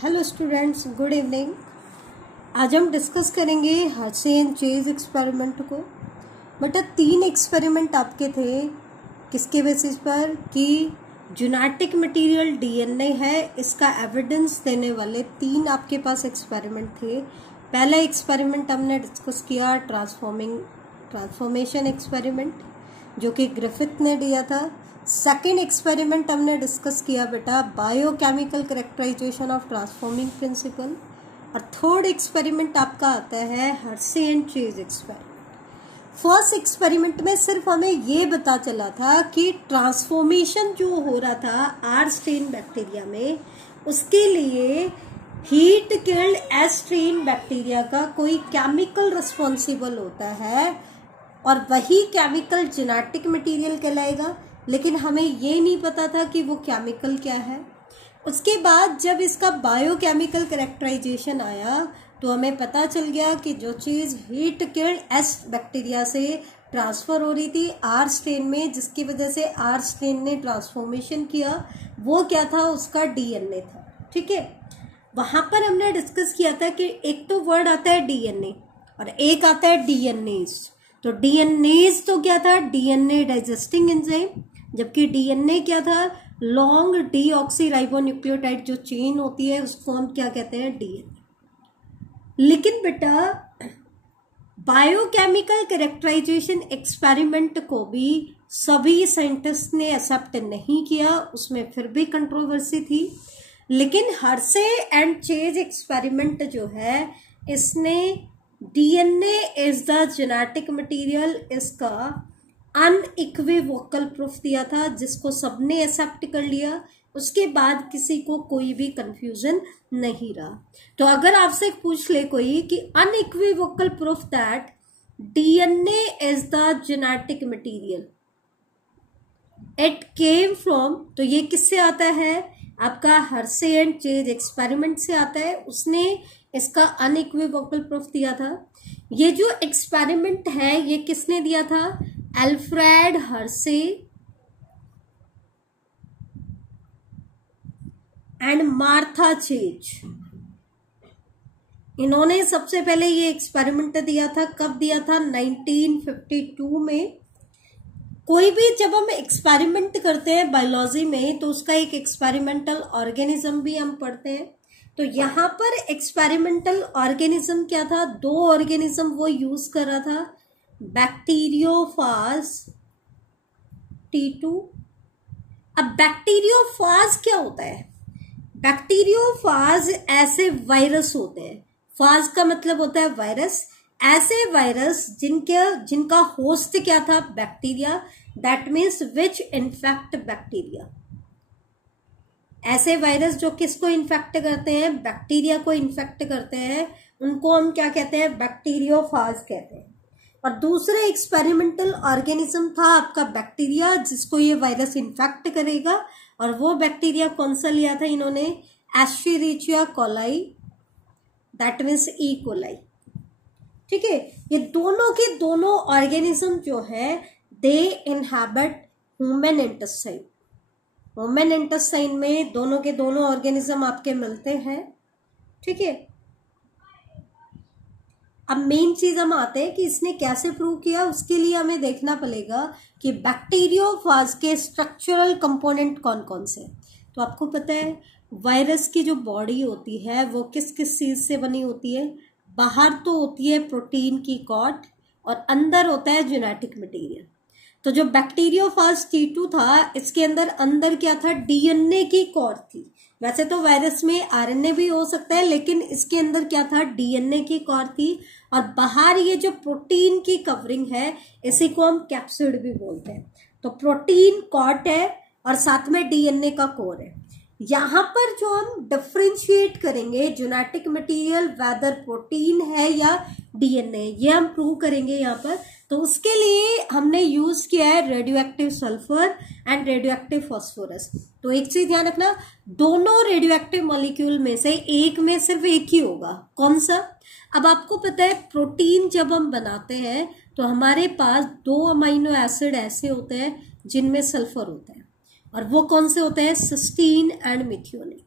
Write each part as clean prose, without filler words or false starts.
Hello students, good evening. आज हम discuss करेंगे हर्शे एंड चेज एक्सपेरिमेंट को। बेटा 3 एक्सपेरिमेंट आपके थे, किसके बेसिस पर कि जेनेटिक मटेरियल डीएनए है, इसका एविडेंस देने वाले 3 आपके पास एक्सपेरिमेंट थे। पहला एक्सपेरिमेंट हमने डिस्कस किया ट्रांसफॉर्मेशन एक्सपेरिमेंट, जो कि ग्रिफिथ ने दिया था। सेकेंड एक्सपेरिमेंट हमने डिस्कस किया बेटा biochemical characterization of transforming principle. और थर्ड एक्सपेरिमेंट आपका आता है Hershey and Chase experiment. First experiment में सिर्फ हमें ये पता चला था कि ट्रांसफॉर्मेशन जो हो रहा था आर स्ट्रेन बैक्टीरिया में, उसके लिए heat killed S strain bacteria का कोई केमिकल रिस्पॉन्सिबल होता है और वही केमिकल जेनेटिक मटेरियल कहलाएगा। लेकिन हमें ये नहीं पता था कि वो केमिकल क्या है। उसके बाद जब इसका बायोकेमिकल कैरेक्टराइजेशन आया तो हमें पता चल गया कि जो चीज़ हीट किल्ड एस बैक्टीरिया से ट्रांसफ़र हो रही थी आर स्ट्रेन में, जिसकी वजह से आर स्ट्रेन ने ट्रांसफॉर्मेशन किया, वो क्या था, उसका डीएनए था। ठीक है, वहाँ पर हमने डिस्कस किया था कि एक तो वर्ड आता है डीएनए और एक आता है डीएनएज। तो डीएनएज तो क्या था, डीएनए डाइजेस्टिंग एंजाइम, जबकि डीएनए क्या था, लॉन्ग डीऑक्सीराइबोन्यूक्लियोटाइड जो चेन होती है उसको हम क्या कहते हैं, डीएनए। लेकिन बेटा बायोकेमिकल कैरेक्टराइजेशन एक्सपेरिमेंट को भी सभी साइंटिस्ट ने एक्सेप्ट नहीं किया, उसमें फिर भी कंट्रोवर्सी थी। लेकिन हर्शे एंड चेज एक्सपेरिमेंट जो है, इसने DNA is the genetic material, इसका अनइक्विवोकल प्रूफ दिया था, जिसको सबने एक्सेप्ट कर लिया। उसके बाद किसी को कोई भी कंफ्यूजन नहीं रहा। तो अगर आपसे पूछ ले कोई कि unequivocal proof that DNA is the genetic material, it came from, तो ये किससे आता है, आपका हर्शे एंड चेज एक्सपेरिमेंट से आता है। उसने इसका अनइक्विवोकल प्रूफ दिया था। ये जो एक्सपेरिमेंट है ये किसने दिया था, Alfred Hershey and Martha chase. इन्होंने सबसे पहले ये एक्सपेरिमेंट दिया था। कब दिया था, 1952 में। कोई भी जब हम एक्सपेरिमेंट करते हैं बायोलॉजी में तो उसका एक एक्सपेरिमेंटल ऑर्गेनिज्म भी हम पढ़ते हैं। तो यहाँ पर एक्सपेरिमेंटल ऑर्गेनिज्म क्या था, 2 ऑर्गेनिज्म वो यूज कर रहा था, बैक्टीरियोफाज T2। अब बैक्टीरियोफाज क्या होता है, बैक्टीरियोफाज ऐसे वायरस होते हैं, फाज का मतलब होता है वायरस, ऐसे वायरस जिनका होस्ट क्या था, bacteria, that means which infect bacteria. ऐसे वायरस जो किसको इन्फेक्ट करते हैं, बैक्टीरिया को इन्फेक्ट करते हैं, उनको हम क्या कहते हैं, बैक्टीरियोफाज कहते हैं। और दूसरा एक्सपेरिमेंटल ऑर्गेनिज्म था आपका बैक्टीरिया, जिसको ये वायरस इन्फेक्ट करेगा। और वो बैक्टीरिया कौन सा लिया था इन्होंने, Escherichia coli, that means E coli. ठीक है, ये दोनों के दोनों ऑर्गेनिज्म जो है they inhabit human intestine. Human intestine में दोनों के दोनों ऑर्गेनिज्म आपके मिलते हैं। ठीक है, अब मेन चीज हम आते हैं कि इसने कैसे प्रूव किया। उसके लिए हमें देखना पड़ेगा कि बैक्टीरियोफाज के स्ट्रक्चरल कंपोनेंट कौन कौन से। तो आपको पता है वायरस की जो बॉडी होती है वो किस किस चीज से बनी होती है, बाहर तो होती है प्रोटीन की कॉट और अंदर होता है जेनेटिक मटेरियल। तो जो बैक्टीरियोफाज T2 था, इसके अंदर क्या था, डीएनए की कॉट थी। वैसे तो वायरस में आरएनए भी हो सकता है, लेकिन इसके अंदर क्या था, डीएनए की कॉट थी। और बाहर ये जो प्रोटीन की कवरिंग है, इसी को हम कैप्सिड भी बोलते हैं। तो प्रोटीन कॉट है और साथ में डीएनए का कोर है। यहाँ पर जो हम डिफरेंशिएट करेंगे जेनेटिक मटेरियल वेदर प्रोटीन है या डीएनए, ये हम प्रूव करेंगे यहाँ पर। तो उसके लिए हमने यूज किया है radio active sulphur and radio active phosphorus. तो एक चीज ध्यान रखना, दोनों रेडियो एक्टिव मॉलिक्यूल में से एक में सिर्फ एक ही होगा, कौन सा। अब आपको पता है प्रोटीन जब हम बनाते हैं तो हमारे पास 2 अमीनो एसिड ऐसे होते हैं जिनमें सल्फर होता है, और वो कौन से होते हैं, सिस्टीन एंड मिथियोनिन।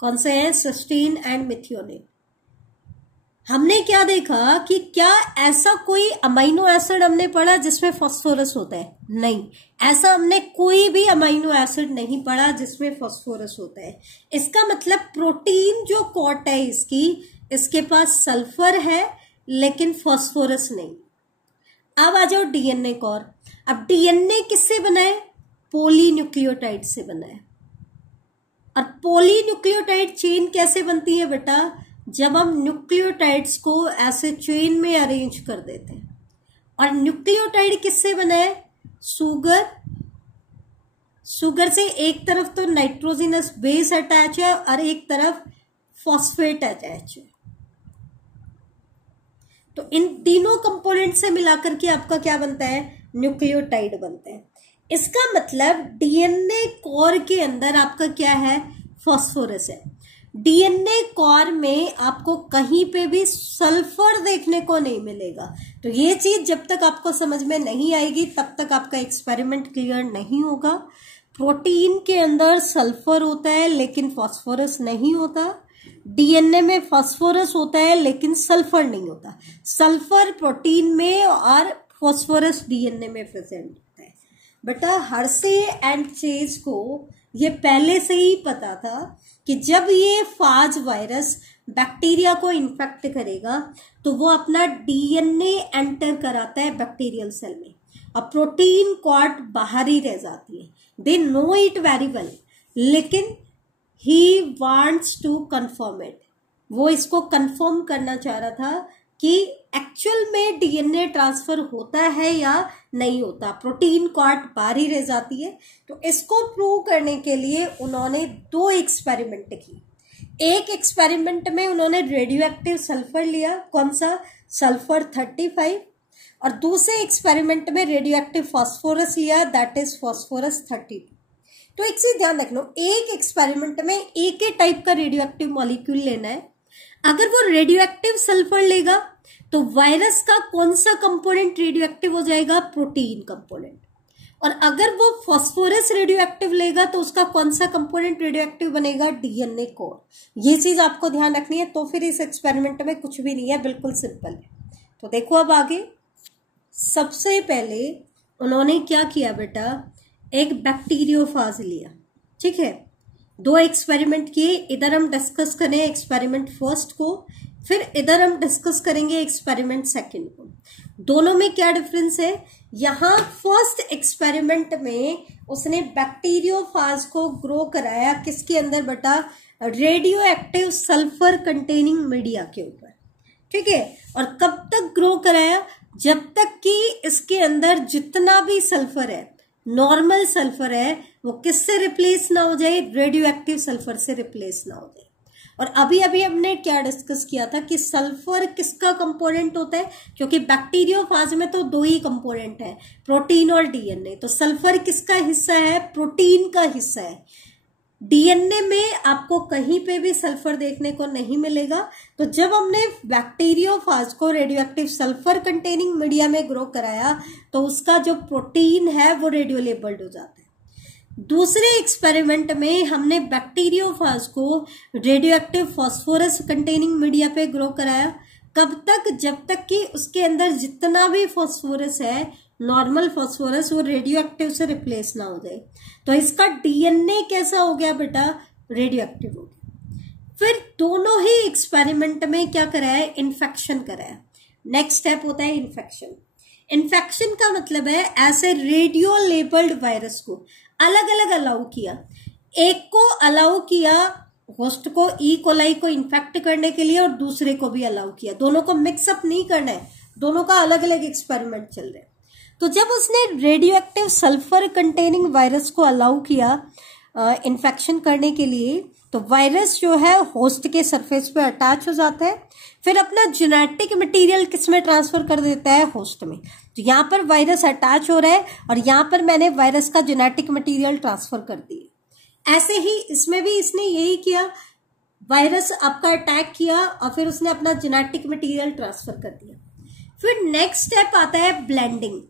कौन से हैं? Cysteine and methionine. हमने क्या देखा कि क्या ऐसा कोई अमाइनो एसिड हमने पढ़ा जिसमें फास्फोरस होता है? नहीं, ऐसा हमने कोई भी अमाइनो एसिड नहीं पढ़ा जिसमें फास्फोरस होता है। इसका मतलब प्रोटीन जो कॉट है इसके पास सल्फर है लेकिन फास्फोरस नहीं। अब आ जाओ डीएनए कॉर। अब डीएनए किससे बना है? पॉलीन्यूक्लियोटाइड से बना है। और पॉलीन्यूक्लियोटाइड चेन कैसे बनती है बेटा? जब हम न्यूक्लियोटाइड्स को ऐसे चेन में अरेंज कर देते हैं। और न्यूक्लियोटाइड किससे बना है? शुगर से एक तरफ तो नाइट्रोजनस बेस अटैच है और एक तरफ फॉस्फेट अटैच है। तो इन तीनों कंपोनेंट से मिलाकर के आपका क्या बनता है? न्यूक्लियोटाइड बनता है। इसका मतलब डीएनए कोर के अंदर आपका क्या है? फास्फोरस है। डीएनए कोर में आपको कहीं पे भी सल्फर देखने को नहीं मिलेगा। तो ये चीज जब तक आपको समझ में नहीं आएगी तब तक आपका एक्सपेरिमेंट क्लियर नहीं होगा। प्रोटीन के अंदर सल्फर होता है लेकिन फास्फोरस नहीं होता। डीएनए में फास्फोरस होता है लेकिन सल्फर नहीं होता। सल्फर प्रोटीन में और फास्फोरस डीएनए में प्रेजेंट होता है। बेटा हर्शे एंड चेज को ये पहले से ही पता था कि जब ये फाज वायरस बैक्टीरिया को इन्फेक्ट करेगा तो वो अपना डीएनए एंटर कराता है बैक्टीरियल सेल में और प्रोटीन कॉट बाहर ही रह जाती है। They know it very well, लेकिन he wants to confirm it. वो इसको कंफर्म करना चाह रहा था कि एक्चुअल में डीएनए ट्रांसफर होता है या नहीं होता। प्रोटीन कॉट बाहर ही रह जाती है। तो इसको प्रूव करने के लिए उन्होंने 2 एक्सपेरिमेंट की। एक एक्सपेरिमेंट में उन्होंने रेडियो एक्टिव सल्फर लिया, कौन सा? सल्फर 35। और दूसरे एक्सपेरिमेंट में रेडियो एक्टिव फास्फोरस लिया, दैट इज फास्फोरस 32। तो एक चीज ध्यान रख लो, एक एक्सपेरिमेंट में एक ही टाइप का रेडियो एक्टिव मॉलिक्यूल लेना है। अगर वो रेडियो एक्टिव सल्फर लेगा तो वायरस का कौन सा कंपोनेंट रेडियो एक्टिव हो जाएगा? Protein component. और अगर वो फास्फोरस रेडियो एक्टिव लेगा तो उसका कौन सा कंपोनेंट रेडियो एक्टिव बनेगा? DNA core. ये चीज आपको ध्यान रखनी है। तो फिर इस एक्सपेरिमेंट में कुछ भी नहीं है, बिल्कुल सिंपल है। तो देखो अब आगे। सबसे पहले उन्होंने क्या किया बेटा? एक बैक्टीरियोफाज लिया, ठीक है। 2 एक्सपेरिमेंट किए। इधर हम डिस्कस करें एक्सपेरिमेंट फर्स्ट को, फिर इधर हम डिस्कस करेंगे एक्सपेरिमेंट सेकंड को। दोनों में क्या डिफरेंस है? यहाँ फर्स्ट एक्सपेरिमेंट में उसने बैक्टीरियोफाज को ग्रो कराया किसके अंदर बेटा? Radio active sulphur containing media के ऊपर, ठीक है। और कब तक ग्रो कराया? जब तक कि इसके अंदर जितना भी सल्फर है, नॉर्मल सल्फर है, वो किससे रिप्लेस ना हो जाए? रेडियो एक्टिव सल्फर से रिप्लेस ना हो जाए। और अभी अभी हमने क्या डिस्कस किया था कि सल्फर किसका कंपोनेंट होता है? क्योंकि बैक्टीरियोफाज में तो 2 ही कंपोनेंट है, प्रोटीन और डीएनए। तो सल्फर किसका हिस्सा है? प्रोटीन का हिस्सा है। डीएनए में आपको कहीं पे भी सल्फर देखने को नहीं मिलेगा। तो जब हमने बैक्टीरियोफाज को radio active sulphur containing media में ग्रो कराया तो उसका जो प्रोटीन है वो रेडियो लेबल्ड हो जाता है। दूसरे एक्सपेरिमेंट में हमने बैक्टीरियोफाज को radio active phosphorus containing media पे ग्रो कराया। कब तक? जब तक कि उसके अंदर जितना भी फास्फोरस है, नॉर्मल फास्फोरस, वो रेडियो एक्टिव से रिप्लेस ना हो जाए। तो इसका डीएनए कैसा हो गया बेटा? रेडियो एक्टिव हो गया। फिर दोनों ही एक्सपेरिमेंट में क्या कराया? इन्फेक्शन कराया। नेक्स्ट स्टेप होता है इन्फेक्शन। इन्फेक्शन का मतलब है ऐसे रेडियो लेबल्ड वायरस को अलग अलग अलाउ किया। एक को अलाउ किया होस्ट को, ई कोलाई को इन्फेक्ट करने के लिए, और दूसरे को भी अलाउ किया। दोनों को मिक्सअप नहीं करना है, दोनों का अलग अलग एक्सपेरिमेंट चल रहा है। तो जब उसने radio active sulphur containing virus को अलाउ किया इन्फेक्शन करने के लिए, तो वायरस जो है होस्ट के सरफेस पे अटैच हो जाता है, फिर अपना जेनेटिक मटेरियल किसमें ट्रांसफर कर देता है? होस्ट में। तो यहाँ पर वायरस अटैच हो रहा है और यहाँ पर मैंने वायरस का जेनेटिक मटेरियल ट्रांसफर कर दिया। ऐसे ही इसमें भी इसने यही किया, वायरस आपका अटैक किया और फिर उसने अपना जेनेटिक मटेरियल ट्रांसफर कर दिया। फिर नेक्स्ट स्टेप आता है ब्लेंडिंग।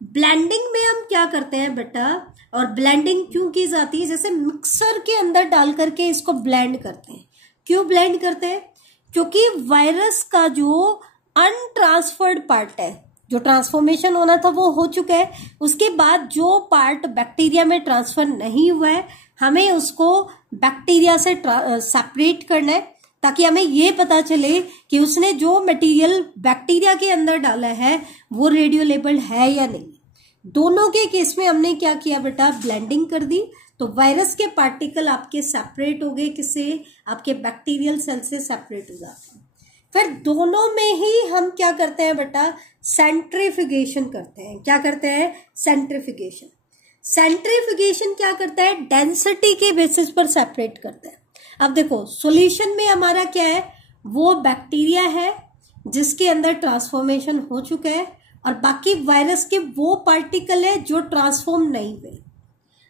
ब्लेंडिंग में हम क्या करते हैं बेटा? और ब्लेंडिंग क्यों की जाती है? जैसे मिक्सर के अंदर डाल करके इसको ब्लेंड करते हैं। क्यों ब्लेंड करते हैं? क्योंकि वायरस का जो अनट्रांसफर्ड पार्ट है, जो ट्रांसफॉर्मेशन होना था वो हो चुका है, उसके बाद जो पार्ट बैक्टीरिया में ट्रांसफर नहीं हुआ है हमें उसको बैक्टीरिया से सेपरेट करना है, ताकि हमें ये पता चले कि उसने जो मटेरियल बैक्टीरिया के अंदर डाला है वो रेडियो लेबल्ड है या नहीं। दोनों के केस में हमने क्या किया बेटा? ब्लेंडिंग कर दी। तो वायरस के पार्टिकल आपके सेपरेट हो गए, किससे? आपके बैक्टीरियल सेल से सेपरेट हो जाते हैं। फिर दोनों में ही हम क्या करते हैं बेटा? सेंट्रीफ्यूगेशन करते हैं। क्या करते हैं? सेंट्रीफ्यूगेशन। सेंट्रीफ्यूगेशन क्या करता है? डेंसिटी के बेसिस पर सेपरेट करता है। अब देखो सॉल्यूशन में हमारा क्या है? वो बैक्टीरिया है जिसके अंदर ट्रांसफॉर्मेशन हो चुका है, और बाकी वायरस के वो पार्टिकल है जो ट्रांसफॉर्म नहीं हुए।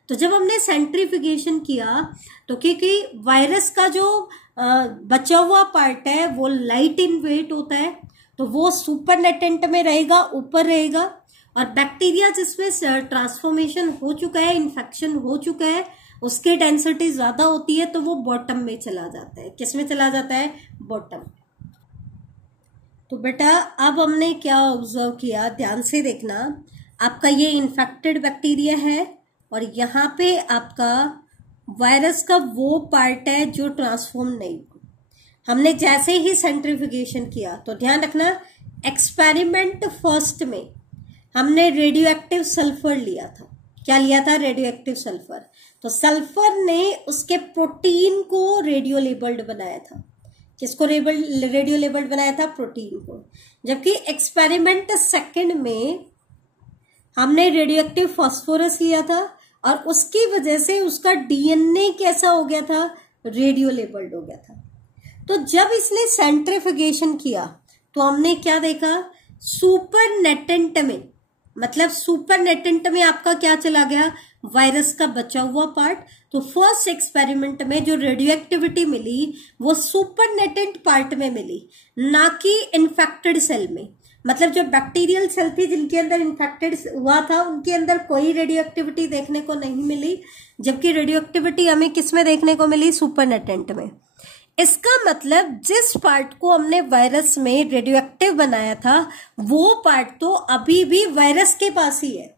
तो जब हमने सेंट्रीफ्यूगेशन किया तो क्योंकि वायरस का जो बचा हुआ पार्ट है वो लाइट इन वेट होता है, तो वो सुपरनेटेंट में रहेगा, ऊपर रहेगा, और बैक्टीरिया जिसमें ट्रांसफॉर्मेशन हो चुका है, इन्फेक्शन हो चुका है, उसकी डेंसिटी ज्यादा होती है तो वो बॉटम में चला जाता है। किस में चला जाता है? बॉटम। तो बेटा अब हमने क्या ऑब्जर्व किया? ध्यान से देखना। आपका ये इन्फेक्टेड बैक्टीरिया है और यहाँ पे आपका वायरस का वो पार्ट है जो ट्रांसफॉर्म नहीं हुआ। हमने जैसे ही सेंट्रीफ्यूगेशन किया तो ध्यान रखना, एक्सपेरिमेंट फर्स्ट में हमने रेडियो एक्टिव सल्फर लिया था। क्या लिया था? Radio active sulphur. तो सल्फर ने उसके प्रोटीन को रेडियो लेबल्ड बनाया था। किसको रेडियो लेबल्ड बनाया था? प्रोटीन को। जबकि एक्सपेरिमेंट सेकंड में हमने रेडियो एक्टिव फास्फोरस लिया था और उसकी वजह से उसका डीएनए कैसा हो गया था? रेडियो लेबल्ड हो गया था। तो जब इसने सेंट्रीफ्यूगेशन किया तो हमने क्या देखा? सुपरनेटेंट में, मतलब सुपरनेटेंट में आपका क्या चला गया? वायरस का बचा हुआ पार्ट। तो फर्स्ट एक्सपेरिमेंट में जो रेडियो एक्टिविटी मिली वो सुपरनेटेंट पार्ट में मिली, ना कि इन्फेक्टेड सेल में। मतलब जो बैक्टीरियल सेल थी जिनके अंदर इन्फेक्टेड हुआ था उनके अंदर कोई रेडियो एक्टिविटी देखने को नहीं मिली, जबकि रेडियो एक्टिविटी हमें किस में देखने को मिली? सुपरनेटेंट में। इसका मतलब जिस पार्ट को हमने वायरस में रेडियो एक्टिव बनाया था वो पार्ट तो अभी भी वायरस के पास ही है।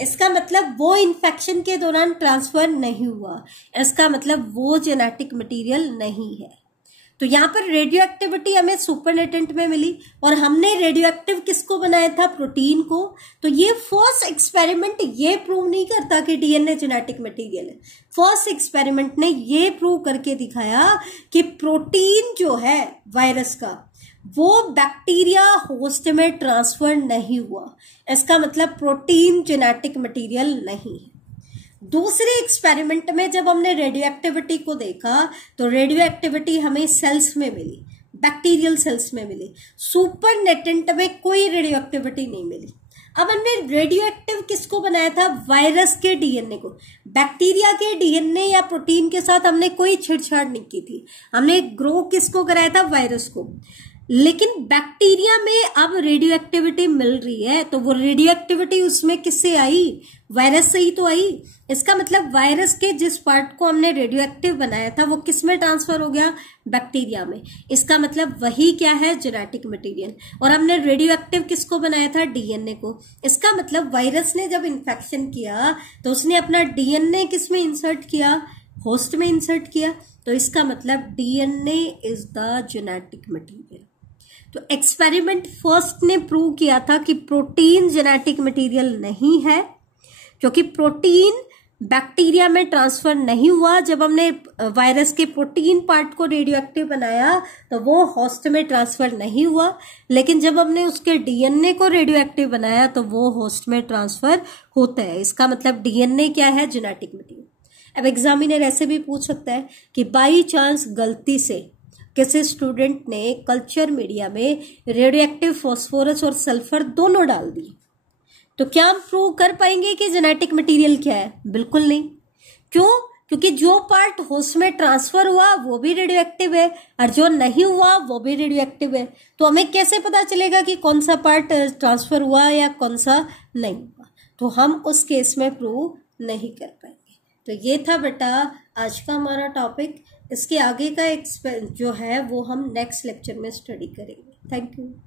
इसका मतलब वो इन्फेक्शन के दौरान ट्रांसफर नहीं हुआ। इसका मतलब वो जेनेटिक मटेरियल नहीं है। तो यहाँ पर रेडियो एक्टिविटी हमें सुपरनेटेंट में मिली और हमने रेडियो एक्टिव किसको बनाया था? प्रोटीन को। तो ये फर्स्ट एक्सपेरिमेंट ये प्रूव नहीं करता कि डीएनए जेनेटिक मटेरियल है। फर्स्ट एक्सपेरिमेंट ने ये प्रूव करके दिखाया कि प्रोटीन जो है वायरस का वो बैक्टीरिया होस्ट में ट्रांसफर नहीं हुआ। इसका मतलब प्रोटीन जेनेटिक मटेरियल नहीं है। दूसरे एक्सपेरिमेंट में जब हमने रेडियो एक्टिविटी को देखा तो रेडियो एक्टिविटी हमें सेल्स में मिली, बैक्टीरियल सेल्स में मिली। सुपरनेटेंट में कोई रेडियो एक्टिविटी नहीं मिली। अब हमने रेडियो एक्टिव किसको बनाया था? वायरस के डीएनए को। बैक्टीरिया के डीएनए या प्रोटीन के साथ हमने कोई छेड़छाड़ नहीं की थी। हमने ग्रो किसको कराया था? वायरस को। लेकिन बैक्टीरिया में अब रेडियो एक्टिविटी मिल रही है, तो वो रेडियो एक्टिविटी उसमें किससे आई? वायरस से ही तो आई। इसका मतलब वायरस के जिस पार्ट को हमने रेडियो एक्टिव बनाया था वो किस में ट्रांसफर हो गया? बैक्टीरिया में। इसका मतलब वही क्या है? Genetic material. और हमने रेडियो एक्टिव किसको बनाया था? डीएनए को। इसका मतलब वायरस ने जब इन्फेक्शन किया तो उसने अपना डीएनए किस में इंसर्ट किया? होस्ट में इंसर्ट किया। तो इसका मतलब DNA is the genetic material. तो एक्सपेरिमेंट फर्स्ट ने प्रूव किया था कि प्रोटीन जेनेटिक मटेरियल नहीं है, क्योंकि प्रोटीन बैक्टीरिया में ट्रांसफर नहीं हुआ। जब हमने वायरस के प्रोटीन पार्ट को रेडियो एक्टिव बनाया तो वो होस्ट में ट्रांसफर नहीं हुआ, लेकिन जब हमने उसके डीएनए को रेडियो एक्टिव बनाया तो वो होस्ट में ट्रांसफर होता है। इसका मतलब डीएनए क्या है? Genetic material. अब एग्जामिनर ऐसे भी पूछ सकता है कि बाई चांस गलती से किसी स्टूडेंट ने कल्चर मीडिया में रेडियो एक्टिव फास्फोरस और सल्फर दोनों डाल दिए, तो क्या हम प्रूव कर पाएंगे कि जेनेटिक मटेरियल क्या है? बिल्कुल नहीं। क्यों? क्योंकि जो पार्ट होस्ट में ट्रांसफर हुआ वो भी रेडियो एक्टिव है और जो नहीं हुआ वो भी रेडियो एक्टिव है। तो हमें कैसे पता चलेगा कि कौन सा पार्ट ट्रांसफर हुआ या कौन सा नहीं हुआ? तो हम उस केस में प्रूव नहीं कर पाएंगे। तो ये था बेटा आज का हमारा टॉपिक। इसके आगे का जो है वो हम नेक्स्ट लेक्चर में स्टडी करेंगे। Thank you.